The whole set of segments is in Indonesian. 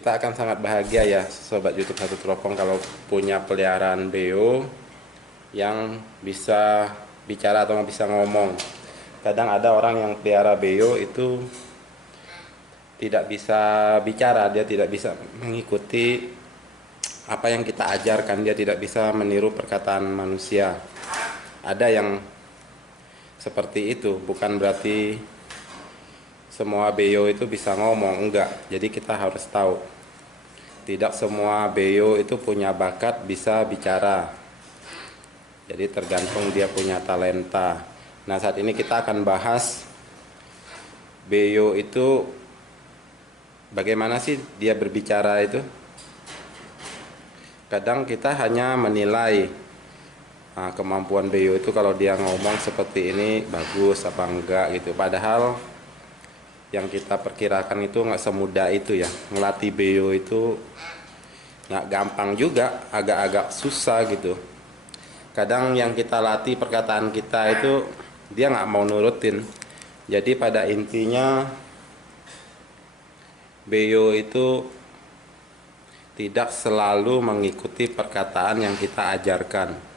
Kita akan sangat bahagia ya Sobat YouTube Satu Teropong kalau punya peliharaan beo yang bisa bicara atau bisa ngomong. Kadang ada orang yang pelihara beo itu tidak bisa bicara, dia tidak bisa mengikuti apa yang kita ajarkan, dia tidak bisa meniru perkataan manusia. Ada yang seperti itu, bukan berarti semua beo itu bisa ngomong, enggak. Jadi kita harus tahu, tidak semua beo itu punya bakat bisa bicara. Jadi tergantung dia punya talenta. Nah, saat ini kita akan bahas beo itu bagaimana sih dia berbicara itu. Kadang kita hanya menilai kemampuan beo itu kalau dia ngomong seperti ini bagus apa enggak gitu. Padahal yang kita perkirakan itu nggak semudah itu ya. Ngelatih beo itu nggak gampang juga, agak-agak susah gitu. Kadang yang kita latih perkataan kita itu dia nggak mau nurutin. Jadi pada intinya beo itu tidak selalu mengikuti perkataan yang kita ajarkan.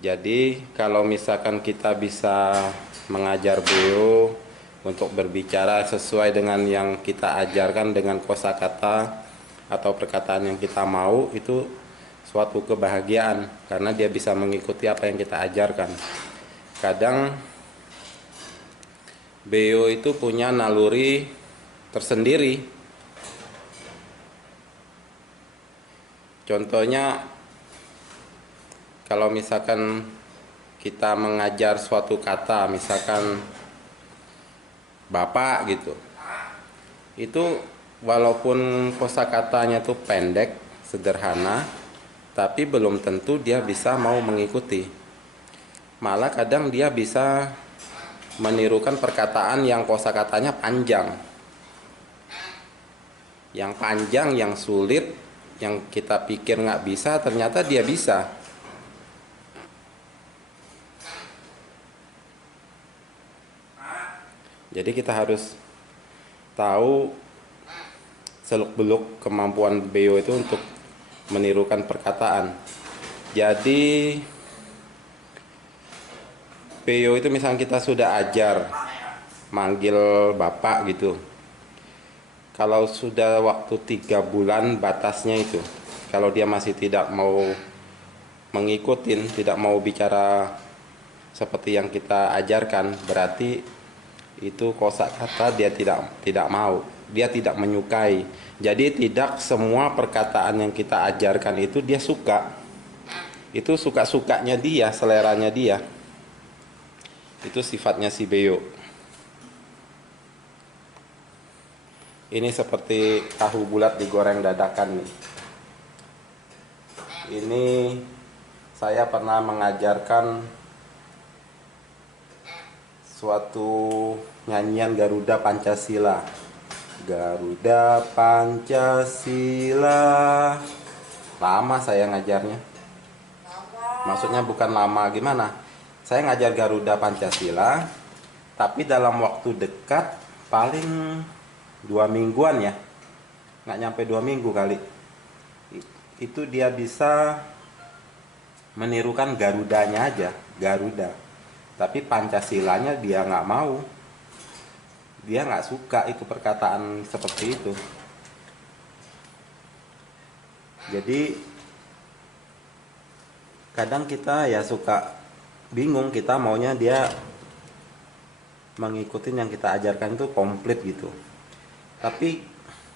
Jadi kalau misalkan kita bisa mengajar beo untuk berbicara sesuai dengan yang kita ajarkan dengan kosakata atau perkataan yang kita mau, itu suatu kebahagiaan karena dia bisa mengikuti apa yang kita ajarkan. Kadang beo itu punya naluri tersendiri. Contohnya kalau misalkan kita mengajar suatu kata, misalkan bapak gitu, itu walaupun kosakatanya tuh pendek, sederhana, tapi belum tentu dia bisa mau mengikuti. Malah kadang dia bisa menirukan perkataan yang kosakatanya panjang. Yang panjang, yang sulit, yang kita pikir nggak bisa, ternyata dia bisa. Jadi kita harus tahu seluk-beluk kemampuan beo itu untuk menirukan perkataan. Jadi beo itu misalnya kita sudah ajar manggil bapak gitu. Kalau sudah waktu 3 bulan batasnya itu. Kalau dia masih tidak mau mengikutin, tidak mau bicara seperti yang kita ajarkan, berarti itu kosakata dia tidak mau, dia tidak menyukai. Jadi tidak semua perkataan yang kita ajarkan itu dia suka. Itu suka-sukanya dia, seleranya dia. Itu sifatnya si beo. Ini seperti tahu bulat digoreng dadakan nih. Ini saya pernah mengajarkan suatu nyanyian Garuda Pancasila. Garuda Pancasila. Lama saya ngajarnya. Maksudnya bukan lama gimana. Saya ngajar Garuda Pancasila, tapi dalam waktu dekat paling 2 mingguan ya. Nggak nyampe 2 minggu kali. Itu dia bisa menirukan Garudanya aja, Garuda. Tapi Pancasilanya dia nggak mau, dia nggak suka itu perkataan seperti itu. Jadi kadang kita ya suka bingung, kita maunya dia mengikuti yang kita ajarkan itu komplit gitu. Tapi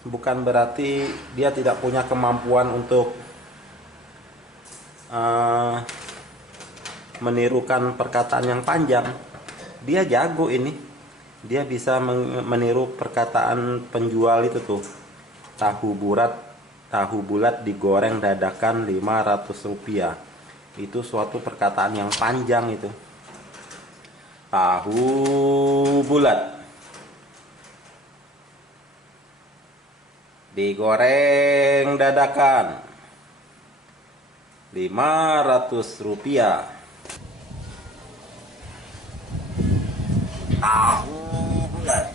bukan berarti dia tidak punya kemampuan untuk menirukan perkataan yang panjang. Dia jago ini. Dia bisa meniru perkataan penjual itu tuh. Tahu bulat digoreng dadakan 500 rupiah. Itu suatu perkataan yang panjang itu. Tahu bulat digoreng dadakan 500 rupiah. tahu bulat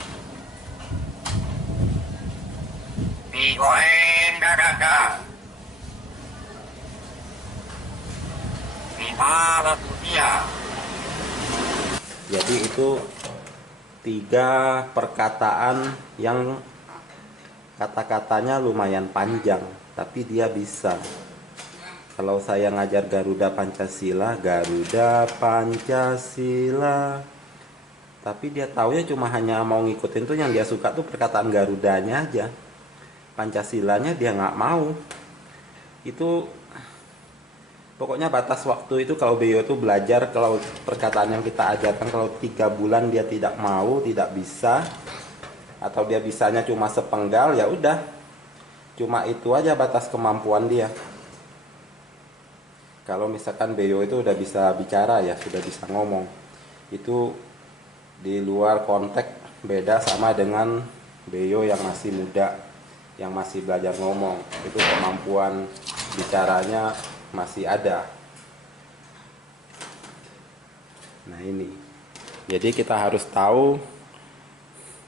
digoreng dadakan Rp500. Jadi itu 3 perkataan yang kata-katanya lumayan panjang, tapi dia bisa. Kalau saya ngajar Garuda Pancasila, Garuda Pancasila, tapi dia taunya cuma hanya mau ngikutin tuh yang dia suka tuh perkataan Garudanya aja. Pancasilanya dia nggak mau. Itu pokoknya batas waktu itu kalau Beo tuh belajar, kalau perkataan yang kita ajarkan kalau 3 bulan dia tidak mau, tidak bisa, atau dia bisanya cuma sepenggal, ya udah, cuma itu aja batas kemampuan dia. Kalau misalkan Beo itu udah bisa bicara ya, sudah bisa ngomong, itu di luar konteks, beda sama dengan Beo yang masih muda, yang masih belajar ngomong, itu kemampuan bicaranya masih ada. Nah ini, jadi kita harus tahu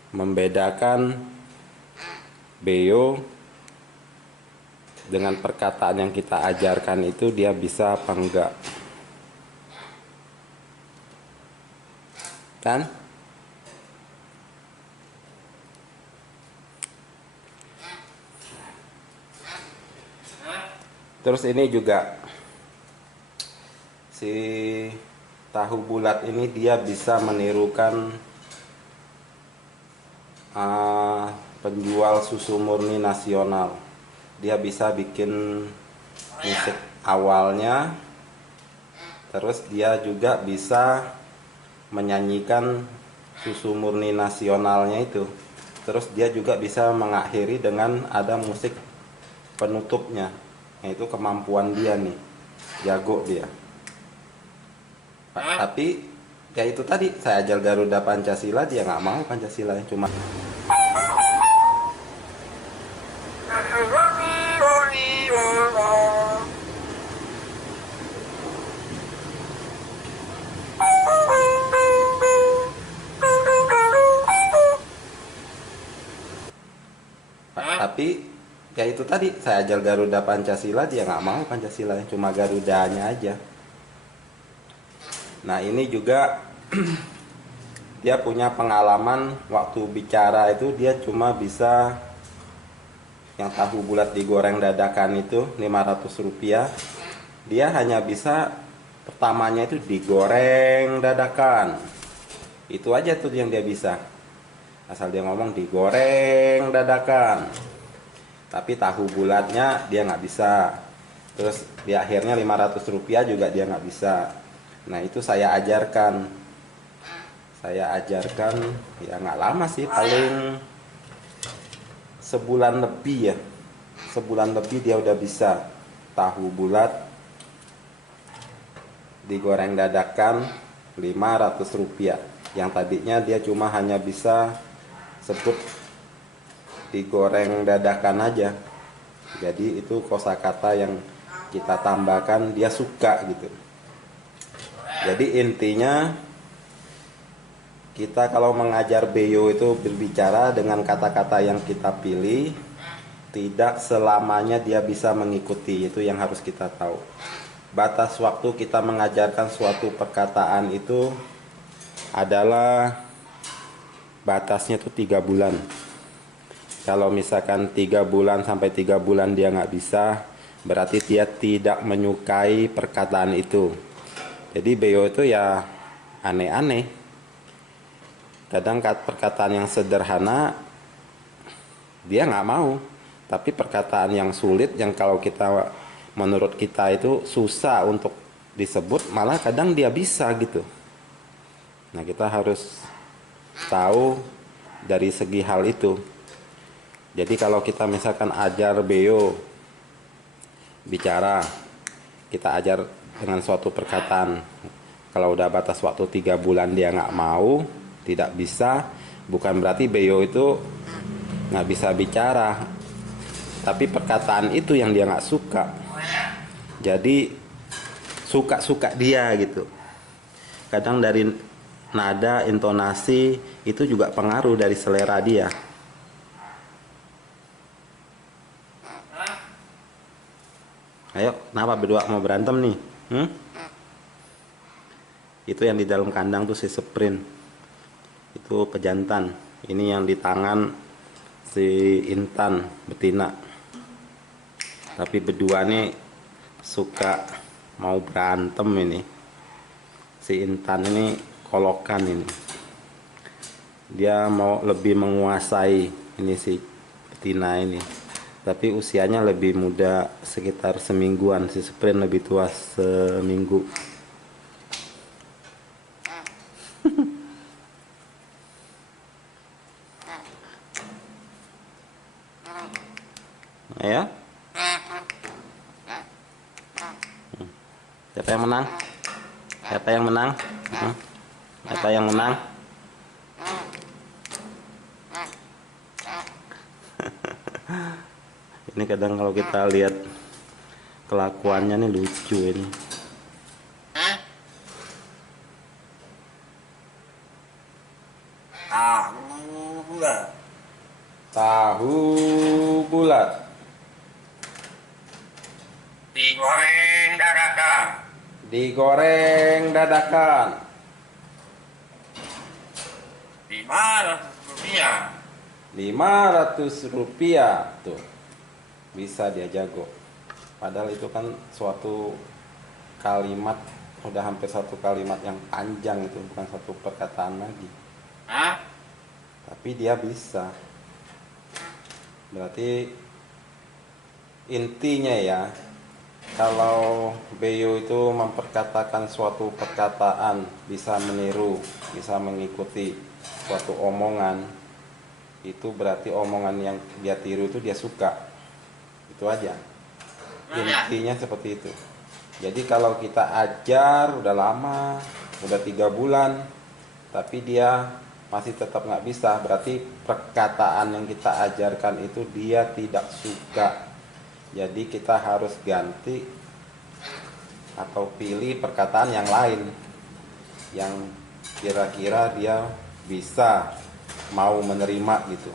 membedakan Beo dengan perkataan yang kita ajarkan itu dia bisa apa enggak, kan? Terus ini juga si tahu bulat ini dia bisa menirukan penjual susu murni nasional. Dia bisa bikin musik awalnya, terus dia juga bisa menyanyikan susu murni nasionalnya itu, terus dia juga bisa mengakhiri dengan ada musik penutupnya. Nah, itu kemampuan dia nih, jago dia. Tapi ya itu tadi saya ajar Garuda Pancasila, dia nggak mau Pancasila, cuma tapi ya itu tadi saya ajar Garuda Pancasila, dia nggak mau Pancasila, cuma Garudanya aja. Nah ini juga dia punya pengalaman waktu bicara itu, dia cuma bisa yang tahu bulat digoreng dadakan itu Rp500, dia hanya bisa pertamanya itu digoreng dadakan, itu aja tuh yang dia bisa, asal dia ngomong digoreng dadakan. Tapi tahu bulatnya dia nggak bisa, terus di akhirnya Rp500 juga dia nggak bisa. Nah itu saya ajarkan ya nggak lama sih, paling sebulan lebih ya, sebulan lebih dia udah bisa tahu bulat digoreng dadakan Rp500, yang tadinya dia cuma hanya bisa sebut digoreng dadakan aja. Jadi itu kosakata yang kita tambahkan, dia suka gitu. Jadi intinya kita kalau mengajar Beo itu berbicara dengan kata-kata yang kita pilih, tidak selamanya dia bisa mengikuti, itu yang harus kita tahu. Batas waktu kita mengajarkan suatu perkataan itu adalah batasnya itu 3 bulan. Kalau misalkan 3 bulan sampai 3 bulan dia nggak bisa, berarti dia tidak menyukai perkataan itu. Jadi Beo itu ya aneh-aneh. Kadang perkataan yang sederhana dia nggak mau, tapi perkataan yang sulit, yang kalau kita menurut kita itu susah untuk disebut, malah kadang dia bisa gitu. Nah kita harus tahu dari segi hal itu. Jadi kalau kita misalkan ajar Beo bicara, kita ajar dengan suatu perkataan, kalau udah batas waktu 3 bulan dia nggak mau, tidak bisa, bukan berarti Beo itu nggak bisa bicara, tapi perkataan itu yang dia nggak suka. Jadi suka-suka dia gitu. Kadang dari nada, intonasi itu juga pengaruh dari selera dia. Ayo, kenapa berdua mau berantem nih? Itu yang di dalam kandang tuh si sprint, itu pejantan. Ini yang di tangan si Intan betina. Tapi berdua nih suka mau berantem ini. Si Intan ini kolokan ini. Dia mau lebih menguasai ini si betina ini. Tapi usianya lebih muda sekitar semingguan. Si sprint lebih tua seminggu. Ya. Siapa yang menang? Siapa yang menang? Siapa yang menang? Ini kadang kalau kita lihat kelakuannya nih lucu ini. Tahu bulat. Tahu bulat. Digoreng dadakan. Digoreng dadakan. 500 rupiah. 500 rupiah. Tuh, bisa dia jago. Padahal itu kan suatu kalimat, udah hampir satu kalimat yang panjang, itu bukan satu perkataan lagi. Hah? Tapi dia bisa. Berarti intinya ya, kalau Beyo itu memperkatakan suatu perkataan, bisa meniru, bisa mengikuti suatu omongan, itu berarti omongan yang dia tiru itu dia suka. Itu aja. Intinya seperti itu. Jadi kalau kita ajar udah lama, udah 3 bulan, tapi dia masih tetap nggak bisa, berarti perkataan yang kita ajarkan itu dia tidak suka. Jadi kita harus ganti atau pilih perkataan yang lain yang kira-kira dia bisa mau menerima gitu.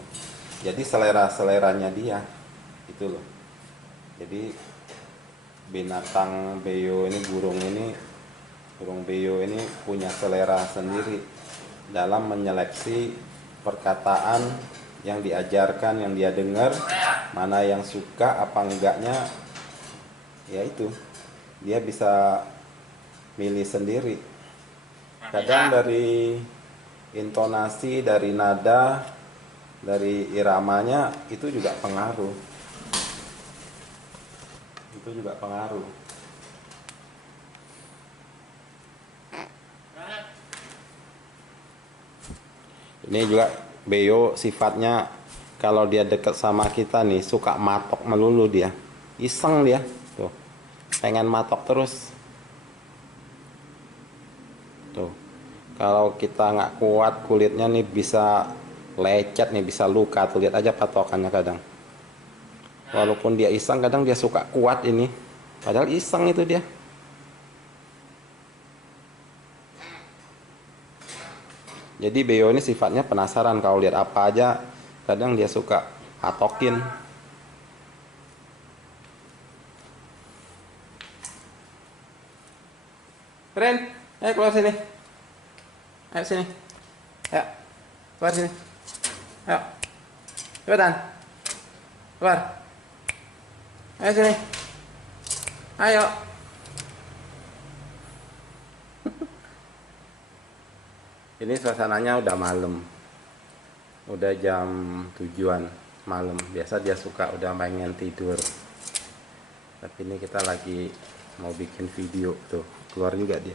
Jadi selera-seleranya dia itu loh. Jadi binatang Beyo ini, burung Beyo ini punya selera sendiri dalam menyeleksi perkataan yang diajarkan, yang dia dengar, mana yang suka apa enggaknya, ya itu dia bisa milih sendiri. Kadang dari intonasi, dari nada, dari iramanya itu juga pengaruh. Itu juga pengaruh. Ini juga Beyo sifatnya kalau dia deket sama kita nih suka matok melulu dia. Iseng dia. Tuh. Pengen matok terus. Tuh. Kalau kita nggak kuat kulitnya nih bisa lecet nih, bisa luka. Tuh lihat aja patokannya kadang. Walaupun dia iseng, kadang dia suka kuat ini. Padahal iseng itu dia. Jadi Beyo ini sifatnya penasaran, kalau lihat apa aja kadang dia suka patokin. Ren, ayo keluar sini. Ayo sini. Ayo. Keluar sini. Ayo. Cepetan. Keluar. Ayo sini. Ayo. Ini suasananya udah malam. Udah jam 7-an malam. Biasa dia suka udah pengen tidur. Tapi ini kita lagi mau bikin video tuh. Keluar juga dia.